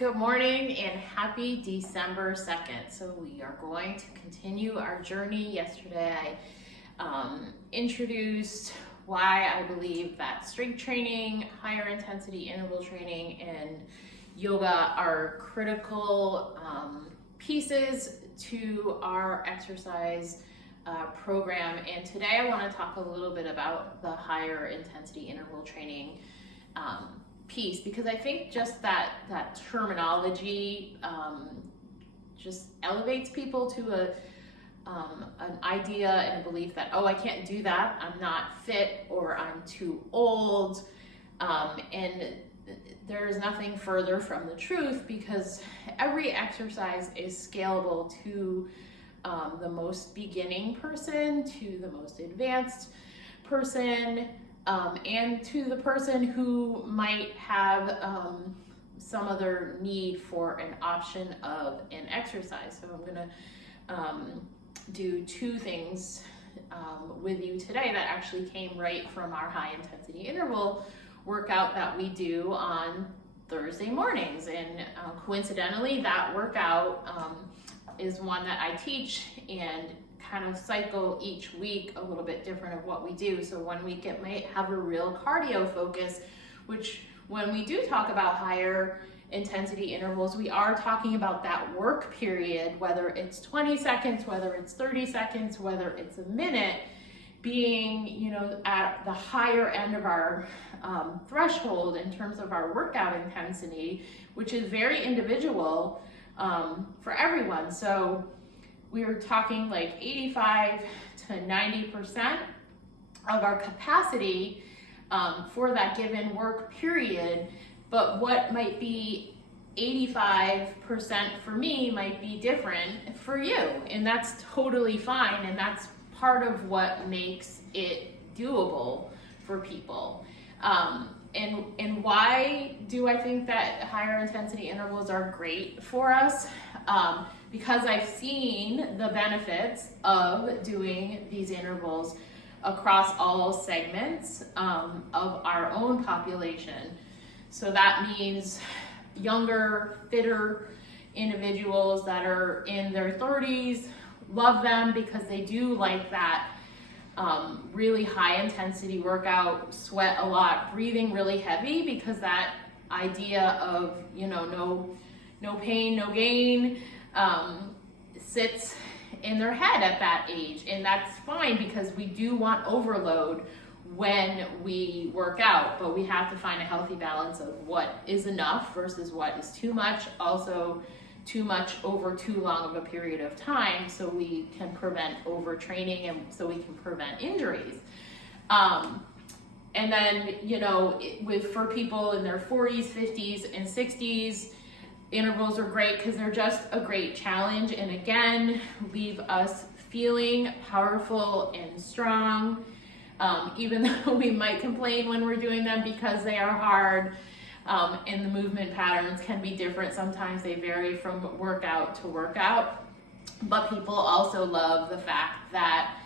Good morning and happy December 2nd. So we are going to continue our journey. Yesterday I introduced why I believe that strength training, higher intensity interval training, and yoga are critical pieces to our exercise program. And today I want to talk a little bit about the higher intensity interval training piece, because I think just that terminology just elevates people to an idea and a belief that, oh, I can't do that, I'm not fit, or I'm too old, and there is nothing further from the truth, because every exercise is scalable to the most beginning person, to the most advanced person, and to the person who might have some other need for an option of an exercise. So I'm gonna do two things with you today that actually came right from our high intensity interval workout that we do on Thursday mornings. And coincidentally, that workout is one that I teach and kind of cycle each week a little bit different of what we do. So one week it might have a real cardio focus, which when we do talk about higher intensity intervals, we are talking about that work period, whether it's 20 seconds, whether it's 30 seconds, whether it's a minute, being, you know, at the higher end of our threshold in terms of our workout intensity, which is very individual for everyone. So we were talking like 85 to 90% of our capacity for that given work period. But what might be 85% for me might be different for you. And that's totally fine. And that's part of what makes it doable for people. And why do I think that higher intensity intervals are great for us? Because I've seen the benefits of doing these intervals across all segments of our own population. So that means younger, fitter individuals that are in their 30s love them because they do like that really high intensity workout, sweat a lot, breathing really heavy, because that idea of, you know, no pain, no gain, sits in their head at that age. And that's fine, because we do want overload when we work out, but we have to find a healthy balance of what is enough versus what is too much, also too much over too long of a period of time, so we can prevent overtraining and so we can prevent injuries. And then, you know, for people in their 40s, 50s, and 60s, intervals are great because they're just a great challenge, and again, leave us feeling powerful and strong, even though we might complain when we're doing them because they are hard, and the movement patterns can be different. Sometimes they vary from workout to workout, but people also love the fact that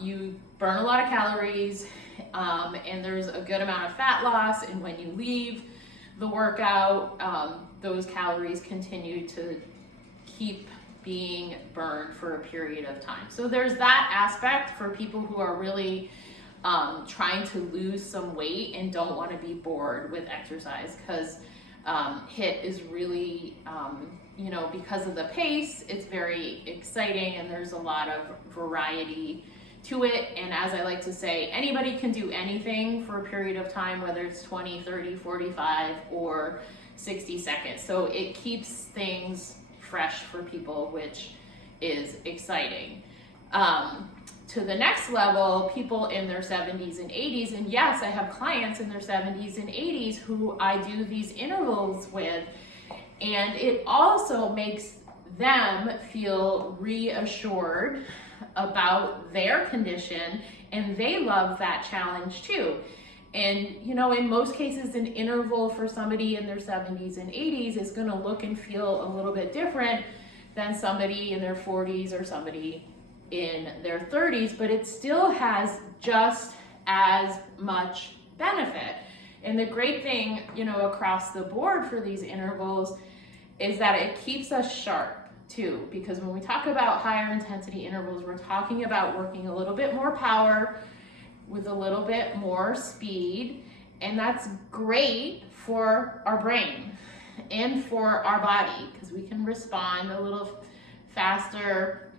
you burn a lot of calories, and there's a good amount of fat loss, and when you leave the workout, those calories continue to keep being burned for a period of time. So there's that aspect for people who are really trying to lose some weight and don't want to be bored with exercise, because HIIT is really, you know, because of the pace, it's very exciting and there's a lot of variety to it. And as I like to say, anybody can do anything for a period of time, whether it's 20, 30, 45, or 60 seconds. So it keeps things fresh for people, which is exciting. To the next level, people in their 70s and 80s, and yes, I have clients in their 70s and 80s who I do these intervals with, and it also makes them feel reassured about their condition, and they love that challenge too. And, you know, in most cases, an interval for somebody in their 70s and 80s is going to look and feel a little bit different than somebody in their 40s or somebody in their 30s, but it still has just as much benefit. And the great thing, across the board for these intervals is that it keeps us sharp too, because when we talk about higher intensity intervals, we're talking about working a little bit more power with a little bit more speed, and that's great for our brain and for our body because we can respond a little faster,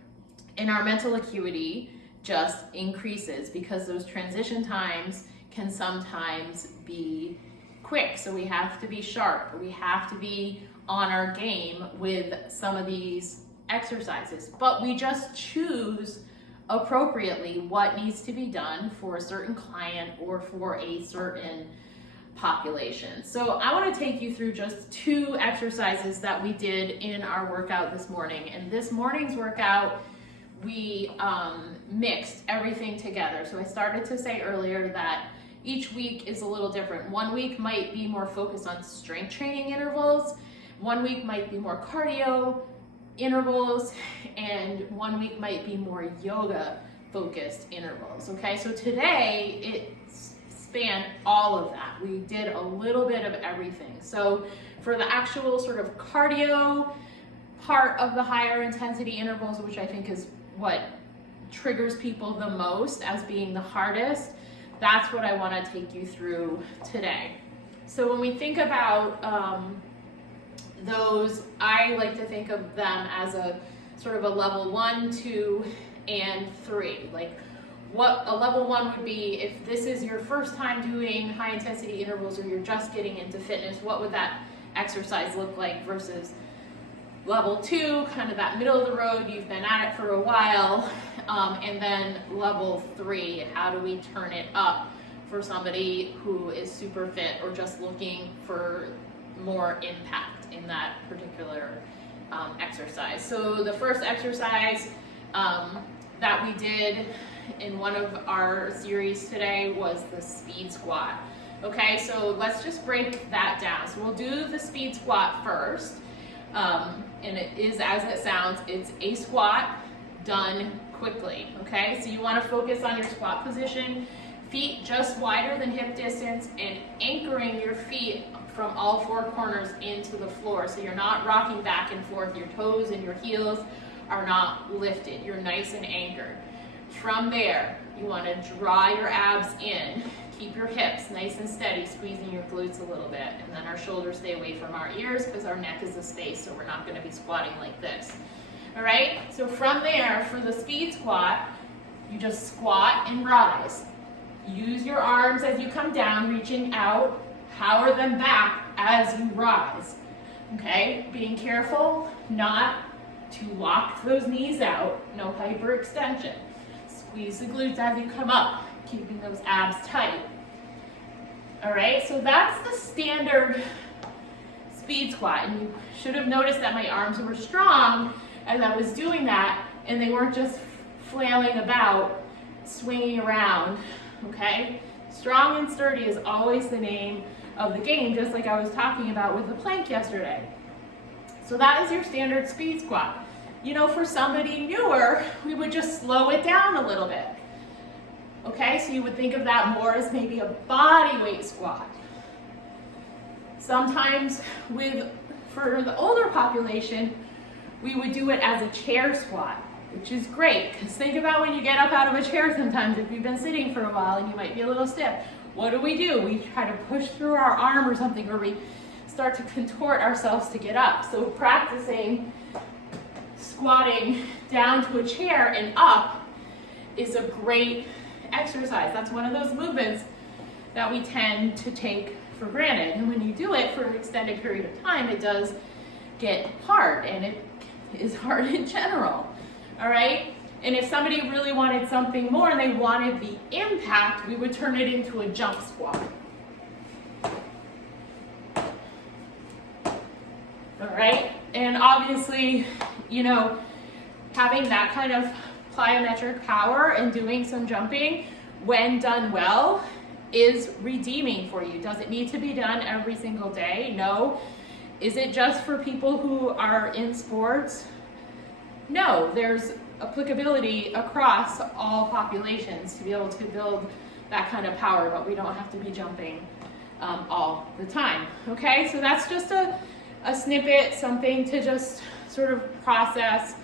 and our mental acuity just increases because those transition times can sometimes be quick. So we have to be sharp, we have to be on our game with some of these exercises, but we just choose appropriately what needs to be done for a certain client or for a certain population. So I want to take you through just 2 exercises that we did in our workout this morning. And this morning's workout, we mixed everything together. So I started to say earlier that each week is a little different. One week might be more focused on strength training intervals, one week might be more cardio intervals, and one week might be more yoga focused intervals. Okay, so today it spanned all of that. We did a little bit of everything. So for the actual sort of cardio part of the higher intensity intervals, which I think is what triggers people the most as being the hardest, that's what I want to take you through today. So when we think about those, I like to think of them as a sort of a level 1, 2, and 3. Like what a level 1 would be if this is your first time doing high intensity intervals or you're just getting into fitness, what would that exercise look like versus level 2, kind of that middle of the road, you've been at it for a while, and then level 3, how do we turn it up for somebody who is super fit or just looking for more impact in that particular exercise. So the first exercise that we did in one of our series today was the speed squat. Okay, so let's just break that down. So we'll do the speed squat first, and it is as it sounds, it's a squat done quickly. Okay, so you want to focus on your squat position, feet just wider than hip distance, and anchoring your feet from all 4 corners into the floor. So you're not rocking back and forth, your toes and your heels are not lifted, you're nice and anchored. From there, you want to draw your abs in, keep your hips nice and steady, squeezing your glutes a little bit, and then our shoulders stay away from our ears because our neck is a space, so we're not going to be squatting like this. All right, so from there, for the speed squat, you just squat and rise. Use your arms as you come down, reaching out, power them back as you rise. Okay, being careful not to lock those knees out, no hyperextension. Squeeze the glutes as you come up, keeping those abs tight. All right, so that's the standard speed squat. And you should have noticed that my arms were strong as I was doing that, and they weren't just flailing about, swinging around, okay? Strong and sturdy is always the name of the game, just like I was talking about with the plank yesterday. So that is your standard speed squat. For somebody newer, we would just slow it down a little bit. Okay, so you would think of that more as maybe a body weight squat. Sometimes for the older population, we would do it as a chair squat, which is great, because think about when you get up out of a chair sometimes, if you've been sitting for a while and you might be a little stiff, what do? We try to push through our arm or something, or we start to contort ourselves to get up. So practicing squatting down to a chair and up is a great exercise. That's one of those movements that we tend to take for granted. And when you do it for an extended period of time, it does get hard, and it is hard in general. All right? And if somebody really wanted something more and they wanted the impact, we would turn it into a jump squat. All right? And obviously, having that kind of plyometric power and doing some jumping, when done well, is redeeming for you. Does it need to be done every single day? No. Is it just for people who are in sports? No, there's applicability across all populations to be able to build that kind of power, but we don't have to be jumping all the time. Okay, so that's just a snippet, something to just sort of process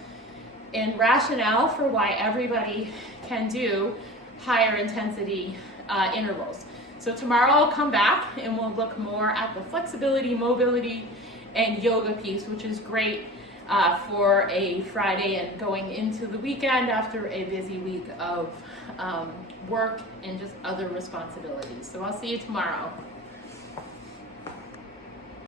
and rationale for why everybody can do higher intensity intervals. So tomorrow I'll come back and we'll look more at the flexibility, mobility, and yoga piece, which is great for a Friday and going into the weekend after a busy week of work and just other responsibilities. So I'll see you tomorrow.